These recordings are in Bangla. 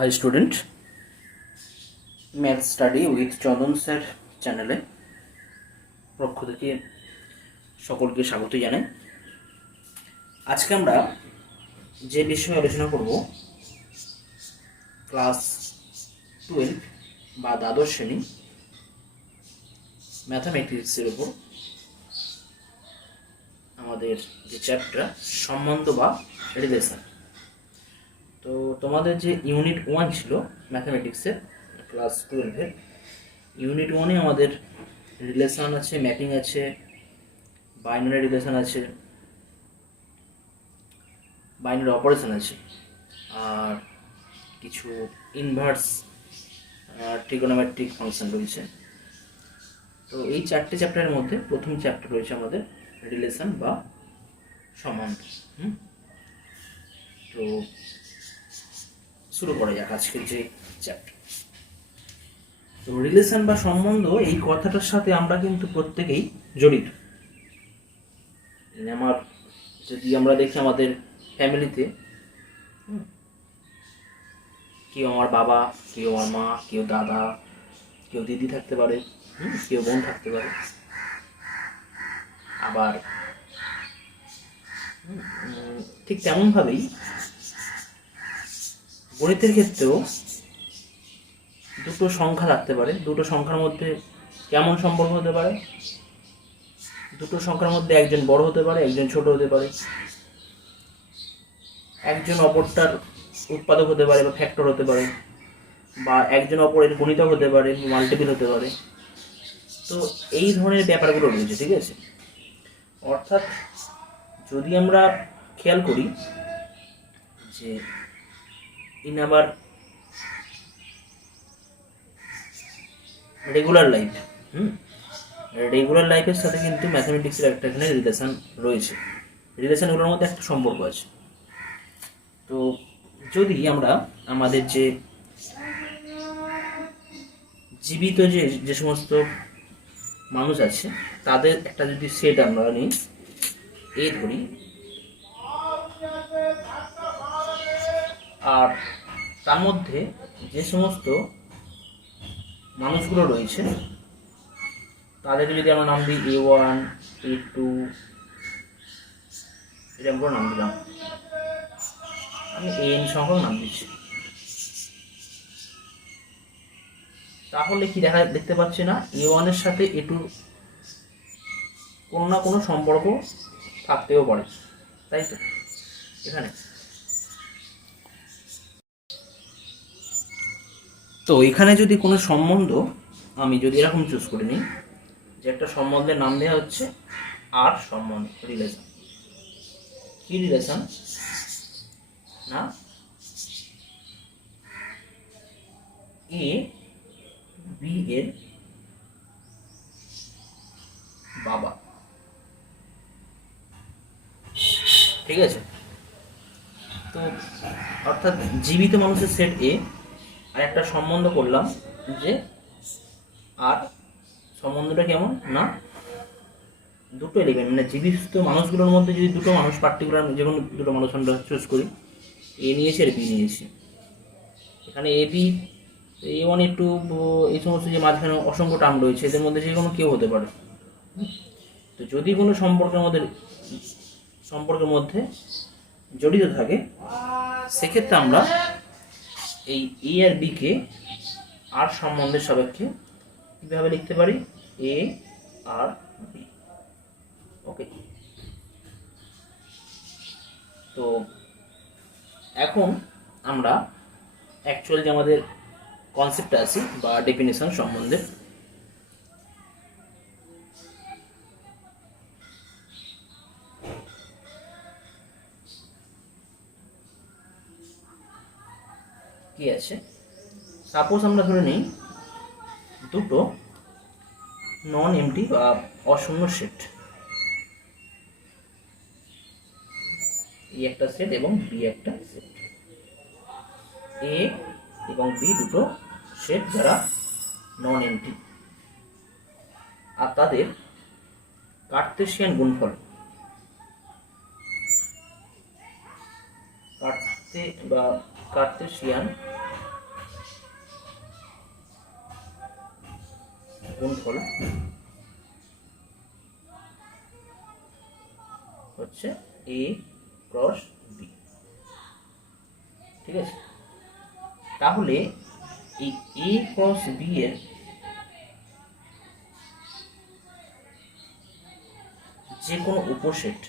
High student, math study with Chandan sir চ্যানেলে পক্ষ থেকে সকলকে স্বাগত জানাই। আজকে আমরা যে বিষয়ে আলোচনা করব ক্লাস 12 বা দ্বাদশ শ্রেণী ম্যাথামেটিক্সের উপর আমাদের যে চ্যাপ্টার সম্বন্ধ বা রিলেশন। তো তোমাদের যে ইউনিট 1 ছিল ম্যাথামেটিক্সের ক্লাস 12-এর, ইউনিট 1-এ আমাদের রিলেশন আছে, ম্যাপিং আছে, বাইনারি রিলেশন আছে, বাইনারি অপারেশন আছে, আর কিছু ইনভার্স ট্রিগোনোমেট্রিক ফাংশন রয়েছে। তো এই চারটে চ্যাপ্টারের মধ্যে প্রথম চ্যাপ্টার রয়েছে আমাদের রিলেশন বা সম্বন্ধ। তো শুরু করা যাক আজকের যে চ্যাপ্টার। তো রিলেশন বা সম্বন্ধ এই কথাটার সাথে আমরা কিন্তু প্রত্যেকেই জড়িত। যদি আমরা দেখি আমাদের ফ্যামিলিতে, কেউ আমার বাবা, কেউ আমার মা, কেউ দাদা, কেউ দিদি থাকতে পারে, কেউ বোন থাকতে পারে। আবার ঠিক তেমনভাবেই গণিতের ক্ষেত্রেও দুটো সংখ্যা থাকতে পারে। দুটো সংখ্যার মধ্যে কেমন সম্পর্ক হতে পারে? দুটো সংখ্যার মধ্যে একজন বড় হতে পারে, একজন ছোট হতে পারে, একজন অপরটার উৎপাদক হতে পারে বা ফ্যাক্টর হতে পারে, বা একজন অপরের গুণিতক হতে পারে, মাল্টিপল হতে পারে। তো এই ধরনের ব্যাপারগুলো রয়েছে, ঠিক আছে? অর্থাৎ যদি আমরা খেয়াল করি যে ইন আবার রেগুলার লাইফের সাথে কিন্তু ম্যাথামেটিক্সের একটা এখানে রিলেশন রয়েছে। রিলেশনগুলোর মধ্যে একটা সম্পর্ক আছে। তো যদি আমরা আমাদের যে জীবিত যে সমস্ত মানুষ আছে তাদের একটা যদি সেট আমরা নিই, এই ধরি, আর তার মধ্যে যে সমস্ত মানুষগুলো রয়েছে তাদেরকে যদি আমরা নাম দিই A1, A2, এরকম করে নাম দিলাম। আমি AN সংখ্যক নাম দিচ্ছি। তাহলে কি দেখতে পাচ্ছি না, A1 এর সাথে A2 কোনো না কোনো সম্পর্ক থাকতেও পারে, তাই তো? এখানে তো এখানে যদি কোনো সম্বন্ধ আমি যদি এরকম চুজ করে নিই যে একটা সম্বন্ধের নাম দেওয়া হচ্ছে আর সম্বন্ধ, রিলেশন। কি রিলেশন না, এ বি এর বাবা, ঠিক আছে? তো অর্থাৎ জীবিত মানুষের সেট এ, আর একটা সম্বন্ধ করলাম যে আর সম্বন্ধটা কেমন না, দুটো এলিমেন্ট মানে জীবিত মানুষগুলোর মধ্যে যদি দুটো মানুষ পার্টিকুলার যে কোনো দুটো মানুষ আমরা চুজ করি, এ নিয়েছি আর বি নিয়েছি। এখানে A1, A2 এই সমস্ত যে মাঝখানে অসংখ্য টার্ম রয়েছে এদের মধ্যে যে কোনো কেউ হতে পারে। তো যদি কোনো সম্পর্কের মধ্যে জড়িত থাকে, সেক্ষেত্রে আমরা এই এ আর বি কে আর সম্বন্ধের সাপেক্ষে কীভাবে লিখতে পারি? এ আর বি। ওকে, তো এখন আমরা অ্যাকচুয়াল যে আমাদের কনসেপ্ট আছে বা ডেফিনেশন সম্বন্ধে, কি আছে? সাপোজ আমরা ধরে নিই দুটো নন এমটি বা অশূন্য সেট, এই একটা সেট এবং বি একটা সেট। এ এবং বি দুটো সেট যারা নন এমটি, আর তাদের কার্তেশিয়ান গুণফল কার্তেশিয়ান গুণফল হচ্ছে এ ক্রস বি। ঠিক আছে, তাহলে এই এ ক্রস বি এর যে কোনো উপসেট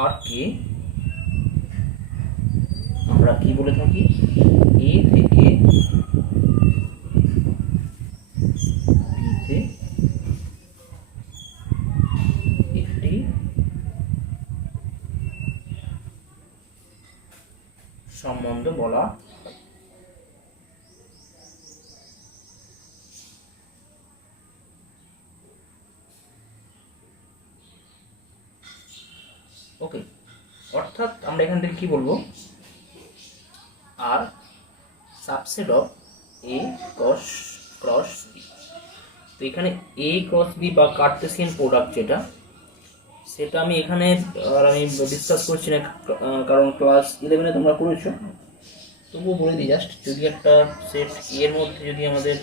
আর কে আমরা কি বলে থাকি, এ থেকে বিতে একটি সম্বন্ধ বলা হয়। ওকে, অর্থাৎ আমরা এখান থেকে কি বলবো, R subset of A cross B. তো এখানে এ ক্রস বি বা কার্টেসিয়ান প্রোডাক্ট সেটা আমি এখানে আমি ডিসকাস করছি না, কারণ ক্লাস 11-এ তোমরা করেছো, তবুও বলে দিই জাস্ট। যদি একটা সেট এর মধ্যে যদি আমাদের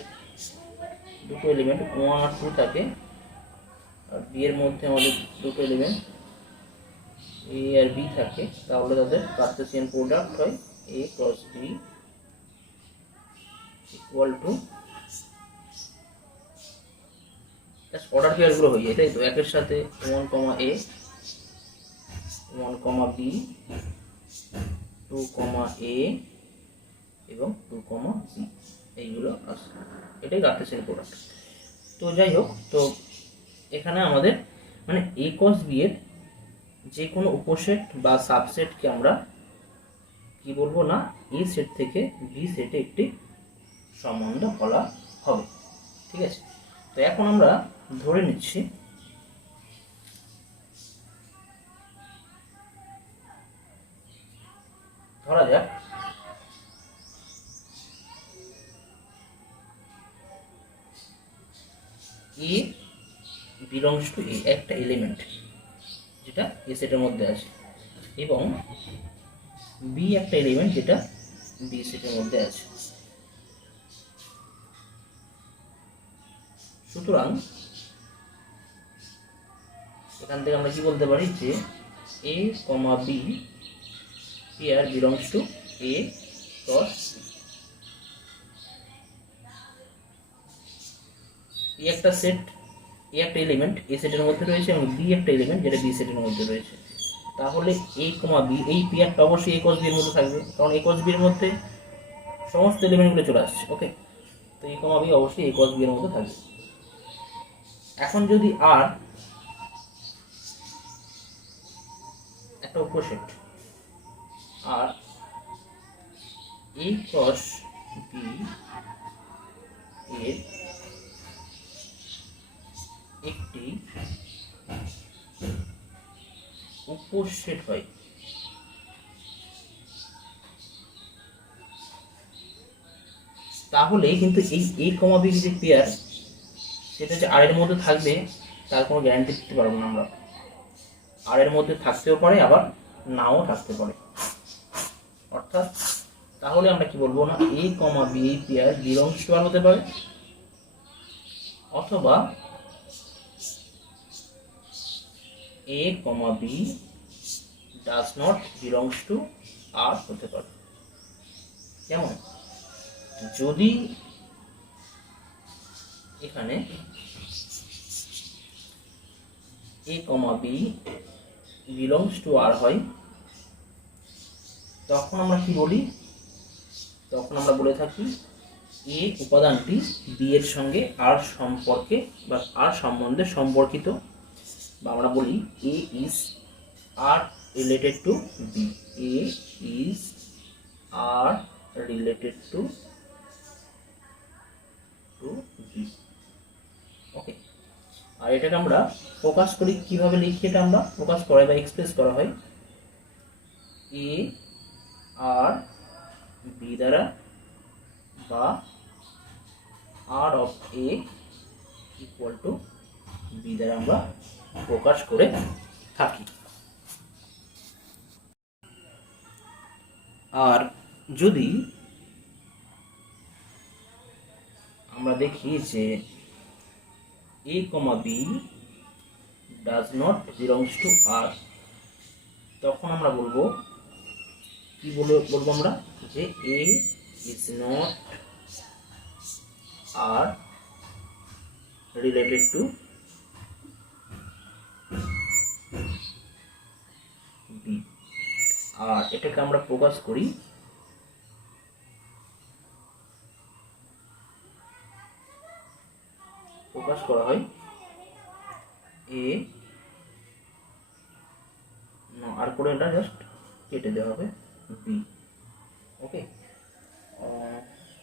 দুটো এলিমেন্ট 1 আর 2 থাকে, আর বি এর মধ্যে আমাদের দুটো এলিমেন্ট এ আর বি থাকে, তাহলে তাদের কার্টেসিয়ান প্রোডাক্ট হয় A cross B equal to, order পেয়ারগুলো হয়ে যায়, তাই তো, একের সাথে 1, a 1, b 2, a এবং 2, b, এইগুলো আছে, এটাই কার্টেসিয়ান প্রোডাক্ট। তো যাই হোক, তো এখানে আমাদের মানে এ ক্রস বি এর যে কোনো উপসেট বা সাবসেটকে আমরা কি বলবো না, এ সেট থেকে বি সেটে একটি সম্বন্ধ বলা হবে। ঠিক আছে, তো এখন আমরা ধরে নিচ্ছি ধরা যাক এ বিলংস টু এ, একটা এলিমেন্ট যেটা এ সেটের মধ্যে আছে, এবং বি একটা এলিমেন্ট যেটা বি সেটের মধ্যে আছে। সুতরাং এখান থেকে আমরা কি বলতে পারি যে A comma B pair belongs to A cross B. একটা সেট, এ একটা এলিমেন্ট এ সেটের মধ্যে রয়েছে এবং বি একটা এলিমেন্ট যেটা বি সেটের মধ্যে রয়েছে, তাহলে এ কমা বি এই পেয়ারটা অবশ্যই এ ক্রস বি এর মধ্যে থাকবে, কারণ এ ক্রস বি এর মধ্যে সমস্ত এলিমেন্টগুলো চলে আসছে। ওকে, তো এ কমা বি অবশ্যই এ ক্রস বি এর মধ্যে থাকবে। এখন যদি আর একটা উপসেট আর এ ক্রস বি এর একটি উপসেট হয়, তাহলে কিন্তু এই এ কমা বি যে পেয়ার সেটা যে আর এর মধ্যে থাকবে তার কোনো গ্যারান্টি দিতে পারবো না আমরা। আর এর মধ্যে থাকতেও পারে, আবার নাও থাকতে পারে। অর্থাৎ তাহলে আমরা কি বলবো না, এ কমা বি এই পেয়ার বিলংস টু আর হতে পারে, অথবা A comma B does not belongs to R হতে পারে। যেমন যদি এখানে A comma B belongs to R হয়, তখন আমরা কি বলি, তখন আমরা বলে থাকি এ উপাদানটি বি এর সঙ্গে আর সম্পর্কে বা আর সম্বন্ধে সম্পর্কিত, বা আমরা বলি A is R related to B, A is R related to B. Okay, আর এটাকে আমরা প্রকাশ করি কিভাবে, লিখি এটা আমরা প্রকাশ করা বা এক্সপ্রেস করা হয় এ আর বি দ্বারা, বা R of A equal to B দ্বারা আমরা প্রকাশ করে থাকি। আর যদি আমরা দেখি যে a, b does not belongs to R, তখন আমরা বলবো কি বলবো আমরা যে a is not R related to B. আর এটাকে আমরা প্রকাশ করি করা হয় এ আর করে এটা জাস্ট কেটে দেওয়া হবে বি। ওকে,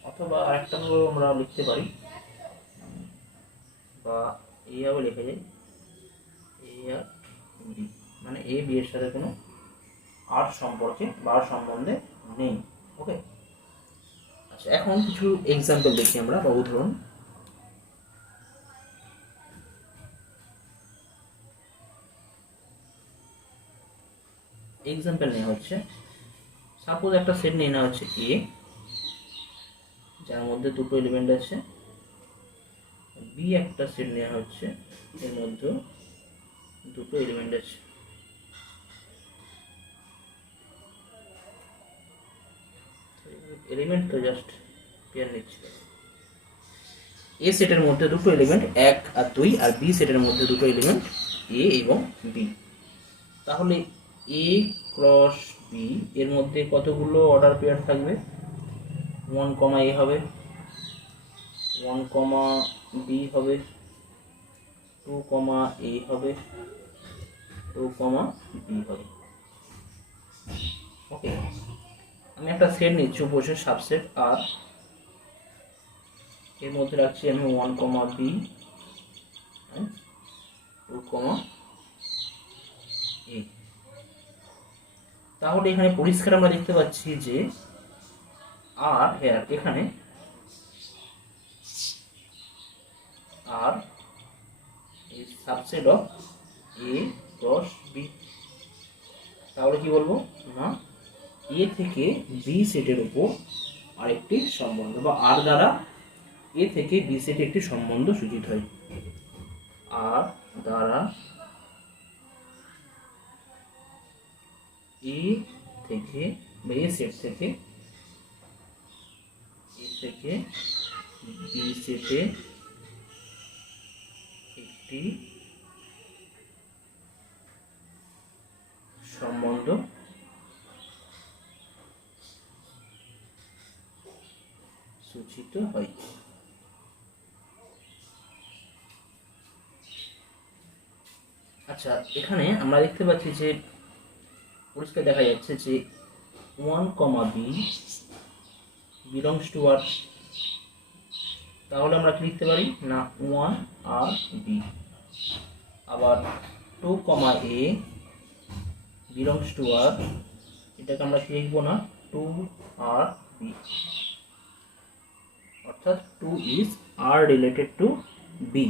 অথবা আরেকটা আমরা লিখতে পারি বা এইভাবে লিখে যাই এ আর বি, মানে এ বি এর সাথে কোনো আর সম্পর্কে বা আর সম্বন্ধে নেই। ওকে, আচ্ছা এখন কিছু এক্সাম্পল দেখি আমরা বা উদাহরণ। এক্সাম্পল নেওয়া হচ্ছে, সাপোজ একটা সেট নিয়ে নেওয়া হচ্ছে এ, যার মধ্যে দুটো এলিমেন্ট আছে, বি একটা সেট নেওয়া হচ্ছে, এর মধ্যে দুটো এলিমেন্ট আছে। এলিমেন্ট তো জাস্ট পেয়ার নিচ্ছে। এ সেটের মধ্যে দুটো এলিমেন্ট 1 আর 2, আর বি সেটের মধ্যে দুটো এলিমেন্ট এ এবং বি। তাহলে এ ক্রস বি এর মধ্যে কতগুলো অর্ডার পেয়ার থাকবে? 1, a হবে, 1, b হবে, 2, a হবে, 2, b হবে। ওকে, আমি একটা সেট নিচ্ছি বসে সাবসেট আর, এর মধ্যে রাখছি আমি 1, b, 2, a। তাহলে এখানে পরিষ্কার আমরা দেখতে পাচ্ছি যে আর হেয়ার এখানে R is subset of A cross B. তাহলে কি বলবো না, এ থেকে বি সেটের উপর আরেকটি সম্বন্ধ, বা আর দ্বারা এ থেকে বি সেটে একটি সম্বন্ধ সূচিত হয়। আর দ্বারা এ থেকে বা এ সেট থেকে বি সেটে একটি সম্বন্ধ সূচিত হয়। আচ্ছা, এখানে আমরা দেখতে পাচ্ছি যে পরিষ্কার দেখা যাচ্ছে যে 1, b বিলংস টু আর। তাহলে আমরা কি লিখতে পারি না 1 আর বি। আবার 2, a বিলংস টু আর, এটাকে আমরা কি লিখবো না 2 আর বি, অর্থাৎ 2 is R related to B,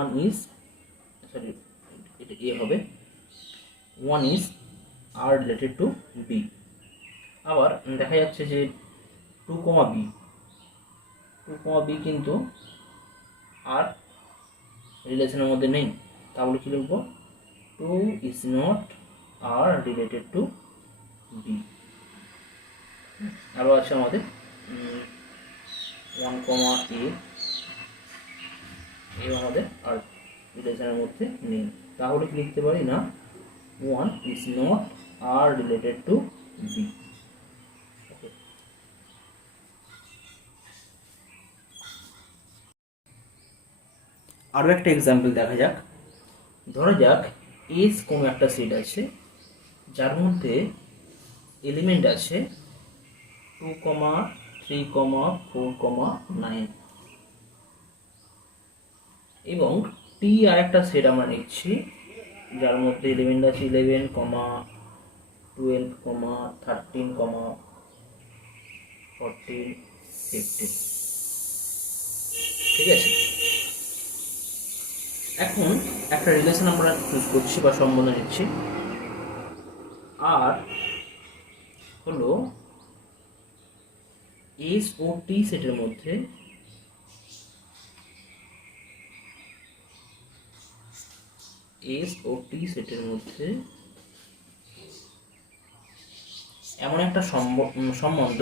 1 is sorry এটা এ হবে, 1 is R related to B. আবার দেখা যাচ্ছে যে 2, b কিন্তু আর রিলেশনের মধ্যে নেই। তাহলে কি লিখবো 2 is not R related to B. আরও আছে আমাদের 1, a এবং আমাদের আর রিলেশনের মধ্যে নেই। তাহলে কি লিখতে পারি না 1 is not R related to B. আরও একটা এক্সাম্পল দেখা যাক। ধরা যাক এস কোনো একটা সেট আছে যার মধ্যে এলিমেন্ট আছে 2, 3, 4, 9, এবং টি আর একটা সেট আমরা নিচ্ছি যার মধ্যে এলিমেন্ট আছে 11, 12, 13, 14, 15। ঠিক আছে, এখন একটা রিলেশন আমরা চুজ করছি বা সম্বন্ধ নিচ্ছি আর হলো এস ও টি সেটের মধ্যে এমন একটা সম্বন্ধ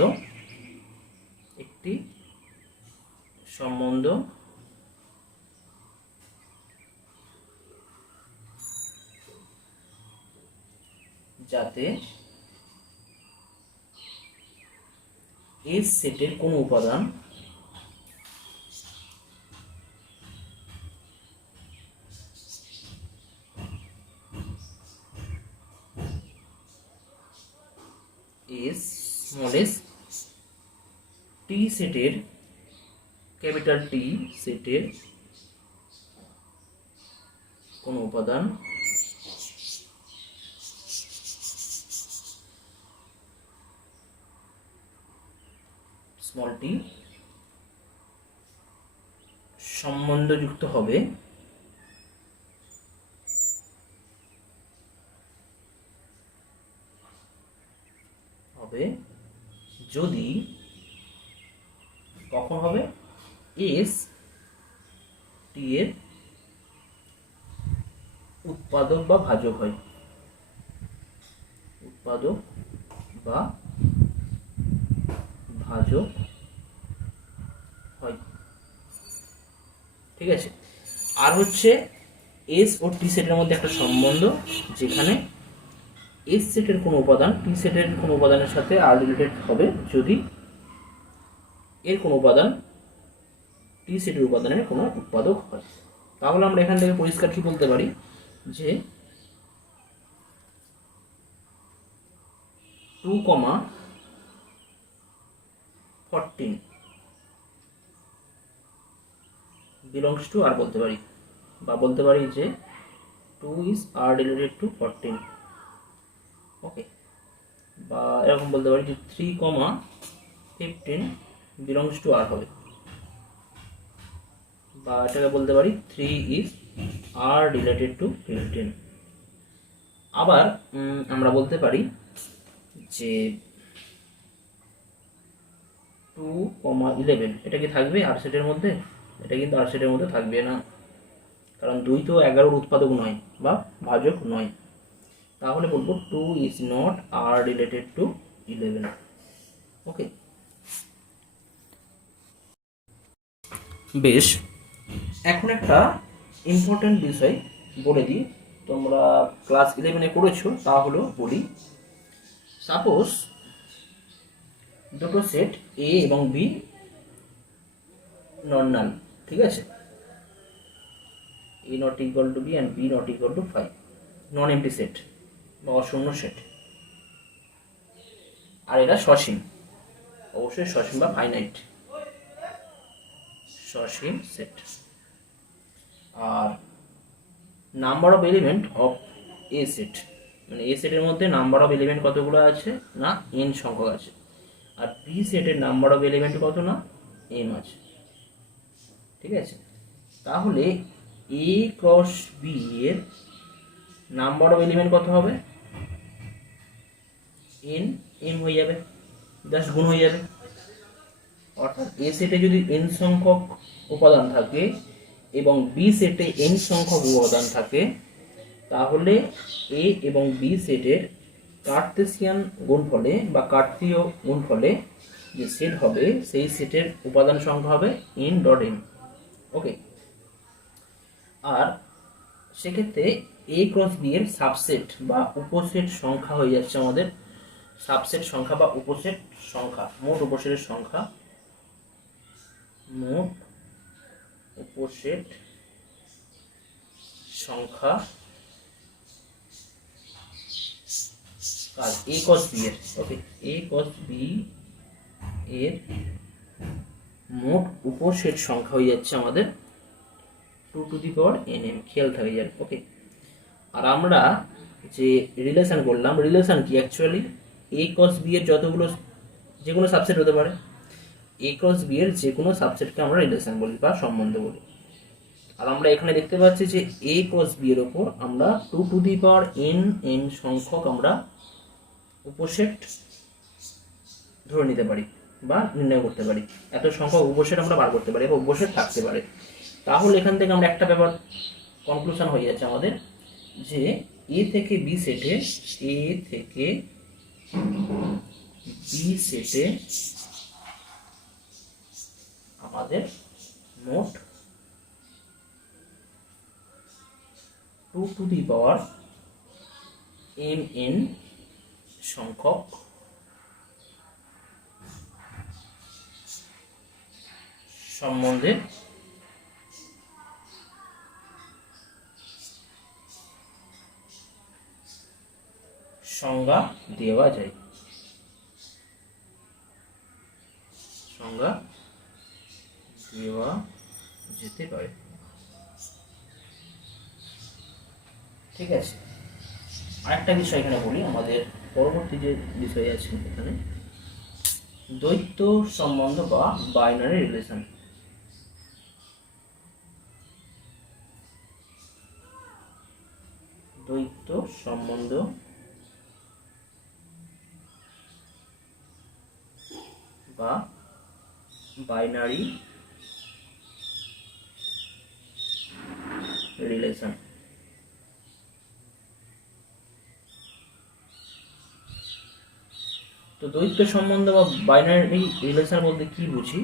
যাতে এস সেটের কোনো উপাদান টি সেটের ক্যাপিটাল টি সেটের কোনো উপাদান স্মল টি সম্বন্ধযুক্ত হবে যদি কখন হবে এস টি এর উৎপাদক বা ভাজক হয়, ঠিক আছে। আর হচ্ছে এস ও টি সেটের মধ্যে একটা সম্বন্ধ যেখানে এস সেটের কোনো উপাদান টি সেটের কোনো উপাদানের সাথে আর রিলেটেড হবে যদি এর কোনো উপাদান টি সেটের উপাদানের কোনো উৎপাদক হয়। তাহলে আমরা এখান থেকে পরিষ্কার কি বলতে পারি যে 2,14 belongs to আর বলতে পারি, বা বলতে পারি যে 2 is r related to 14, ওকে। বা এরকম বলতে পারি যে 3,15 belongs to r হবে, বা এটাকে বলতে পারি 3 is r related to 15। আবার আমরা বলতে পারি যে 2,11 এটা কি থাকবে আর সেটের মধ্যে? এটা কিন্তু আর সেটের মধ্যে থাকবে না, কারণ 2 তো 11 উৎপাদক নয় বা ভাজক নয়। তাহলে বলবো 2 is not r related to 11, ওকে। বেশ, এখন একটা ইম্পর্টেন্ট বিষয় বলে দিই, তোমরা ক্লাস 11-এ করেছো, তা হলো বলি, সাপোজ দুটো সেট এ এবং বি নন নাল, ঠিক আছে, A not equal to B and B not equal to 5, non empty set বা অশূন্য সেট, আর এটা সসীম, অবশ্যই সসীম বা ফাইনাইট সসীম সেট। আর number of element of a set, মানে এ সেটের মধ্যে নাম্বার অফ এলিমেন্ট কতগুলো আছে না এন সংখ্যক আছে, আর বি সেটের নাম্বার অফ এলিমেন্ট কত না এম আছে, ঠিক আছে। তাহলে এ ক্রস বি এর নাম্বার অফ এলিমেন্ট কত হবে? এন এম হয়ে যাবে, জাস্ট গুণ হয়ে যাবে। অর্থাৎ এ সেটে যদি এন সংখ্যক উপাদান থাকে এবং বি সেটে এন সংখ্যক উপাদান থাকে, তাহলে এ এবং বি সেটের কার্তেসিয়ান গুণফলে বা কার্তীয় গুণফলে যে সেট হবে সেই সেটের উপাদান সংখ্যা হবে এন ডট এম, ওকে। আর সেক্ষেত্রে এ ক্রস বি এর সাবসেট বা উপসেট সংখ্যা হয়ে যাচ্ছে আমাদের সাবসেট সংখ্যা বা উপসেট সংখ্যা, মোট উপসেটের সংখ্যা, মোট উপসেট সংখ্যা কাজ এ কস বি এর, ওকে, এ কস বি এর মোট উপসেট সংখ্যা হয়ে যাচ্ছে আমাদের 2 টু দি পাওয়ার nm, খেয়াল থাকে যার, ওকে। আর আমরা যে রিলেশন করলাম, রিলেশন কি অ্যাকচুয়ালি এ কস বি এর যতগুলো যে কোনো সাবসেট হতে পারে, এ ক্রস বি এর যে কোনো সাবসেটকে আমরা রিলেশন বলি বা সম্বন্ধ বলি। আর আমরা এখানে দেখতে পাচ্ছি যে এ ক্রস বি এর ওপর আমরা 2 টু দি পাওয়ার n সংখ্যক আমরা উপসেট ধরে নিতে পারি বা নির্ণয় করতে পারি, এত সংখ্যক উপসেট আমরা বার করতে পারি বা উপসেট থাকতে পারে। তাহলে এখান থেকে আমরা একটা ব্যাপার কনক্লুশন হয়ে যাচ্ছে আমাদের, যে এ থেকে বি সেটে আমাদের মোট 2 টু দি পাওয়ার mn সংখ্যক সম্বন্ধে সংজ্ঞা দেওয়া যায়, সংজ্ঞা দেওয়া যেতে পারে। ঠিক আছে, আরেকটা বিষয় এখানে বলি, আমাদের পরবর্তী যে বিষয় আছে এখানে দ্বৈত সম্বন্ধ বা বাইনারি রিলেশন। দ্বৈত সম্বন্ধ বা বাইনারি রিলেশন। তো দ্বৈত সম্বন্ধ বা বাইনারি রিলেশন বলতে কি বুঝি?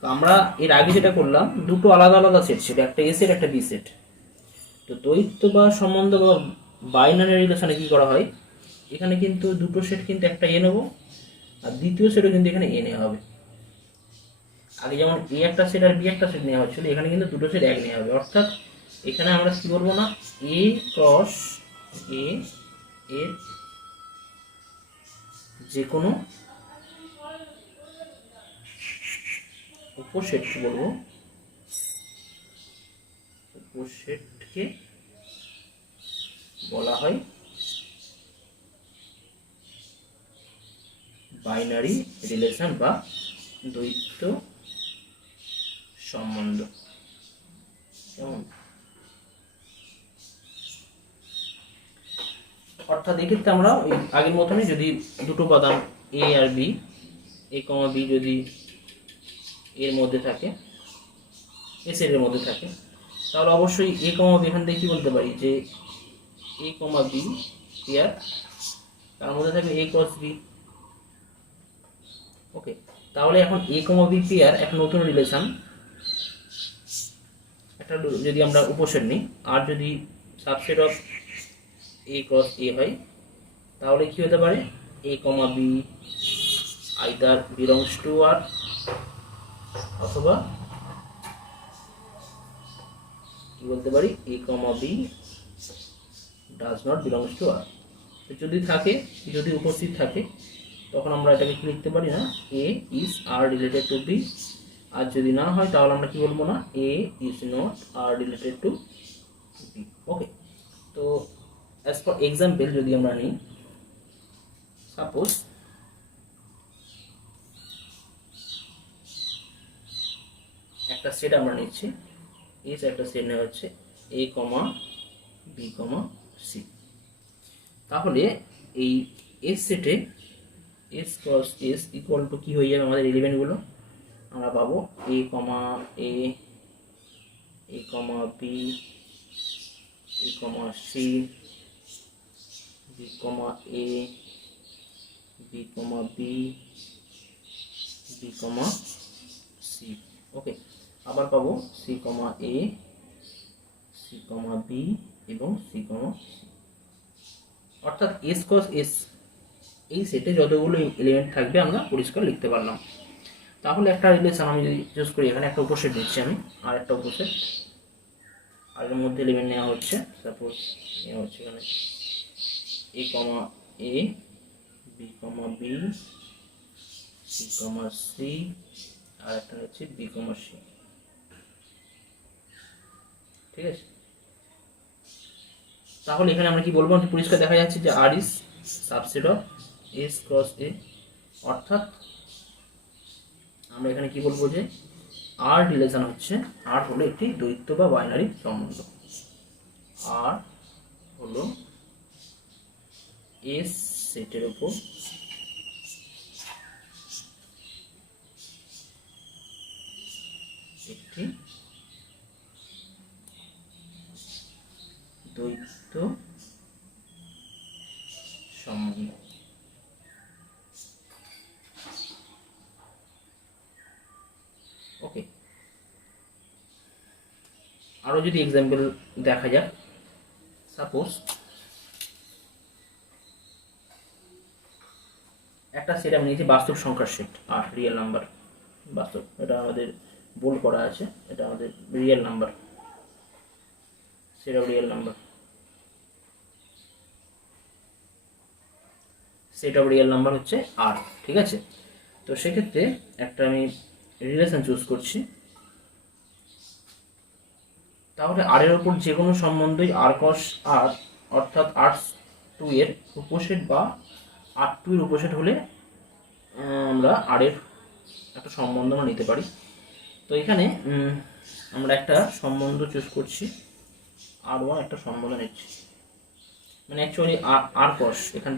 তো আমরা এর আগে যেটা করলাম, দুটো আলাদা আলাদা সেট ছিল, একটা এ সেট একটা বি সেট। তো দ্বৈত বা সম্বন্ধ বা বাইনারি রিলেশনে কি করা হয়, এখানে কিন্তু দুটো সেট কিন্তু একটা এ নেবো আর দ্বিতীয় সেটও কিন্তু এখানে এ নেওয়া হবে। আগে যেমন এ একটা সেট আর বি একটা সেট নেওয়া হচ্ছিল, এখানে কিন্তু দুটো সেট এক নেওয়া হবে। অর্থাৎ এখানে আমরা কি করবো না, এ ক্রস এ এর যে কোনো উপসেটকে বলবো, উপসেটকে বলা হয় বাইনারি রিলেশন বা দ্বৈত সম্বন্ধ। কেমন? অর্থাৎ এক্ষেত্রে আমরা ওই আগের মতনই, যদি দুটো উপাদান এ আর বি, এ কমা বি যদি এর মধ্যে থাকে, এস এর মধ্যে থাকে, তাহলে অবশ্যই এ কমা বি এখান থেকে কি বলতে পারি, যে এ কমা বি পেয়ার, তার মধ্যে থাকবে এ ক্রস বি। ওকে, তাহলে এখন এ কমা বি পেয়ার একটা নতুন রিলেশন, একটা যদি আমরা উপসেট নিই, আর যদি subset of A cross A হয়, তাহলে কি হতে পারে, A comma B either belongs to R, অথবা কি বলতে পারি, A comma B does not belongs to R. যদি থাকে, যদি উপস্থিত থাকে, তখন আমরা এটাকে কি লিখতে পারি না, A is R related to B. আর যদি না হয় তাহলে আমরা কি বলবো না, A is not R related to B. Okay, তো অ্যাজ ফর এক্সাম্পল যদি আমরা নিই, সাপোজ একটা সেট আমরা নিচ্ছি, এস একটা সেট নেওয়া হচ্ছে এ কমা বি কমা সি। তাহলে এই এস সেটে S cross S equal to কি হয়ে যাবে, আমাদের এলিমেন্টগুলো আমরা পাবো এ কমা এ, এ কমা বি, এ কমা সি, বি কমা এ, B comma B, B comma C. ওকে, আবার পাবো সি কমা এ, সি কমা বি এবং সি কমা সি। অর্থাৎ এস ক্রস এস এই সেটে যতগুলো এলিমেন্ট থাকবে আমরা পরিষ্কার লিখতে পারলাম। তাহলে একটা রিলেশন আমি যদি চুজ করি, এখানে একটা উপসেট নিচ্ছি আমি, আর একটা উপসেট, আর এর মধ্যে এলিমেন্ট নেওয়া হচ্ছে, সাপোজ নেওয়া হচ্ছে এখানে A comma A, B comma B, c comma C, আর একটা হচ্ছে বি কমা সি। ঠিক আছে, তাহলে এখানে আমরা কি বলবো, পরিষ্কার দেখা যাচ্ছে যে R is subset of S cross A. অর্থাৎ আমরা এখানে কি বলবো, যে আর রিলেশন হচ্ছে, আর হলো একটি দ্বৈত বা বাইনারি সম্বন্ধ। আর হলো এস সেটের উপর কি দ্বৈত সম্বন্ধ। ওকে, আরো যদি এক্সাম্পল দেখা যাক, সাপোজ একটা সেট আমি নিয়েছি বাস্তব সংখ্যার সেট আর রিয়েল নাম্বার। বাস্তব, এটা আমাদের বোল্ড করা আছে, এটা আমাদের real number, set of real number, set of real number হচ্ছে আর। ঠিক আছে, তো সেক্ষেত্রে একটা আমি রিলেশন চুজ করছি। তাহলে আর এর ওপর যে কোনো সম্বন্ধই আর কস আর, অর্থাৎ আর টু এর উপসেট বা আর টু এর উপসেট হলে আমরা আর এর একটা সম্বন্ধ আমরা নিতে পারি। তো এখানে আমরা একটা সম্বন্ধ চুজ করছি, আর ওয়ান একটা সম্বন্ধ নিচ্ছি, মানে অ্যাকচুয়ালি আর কস, এখান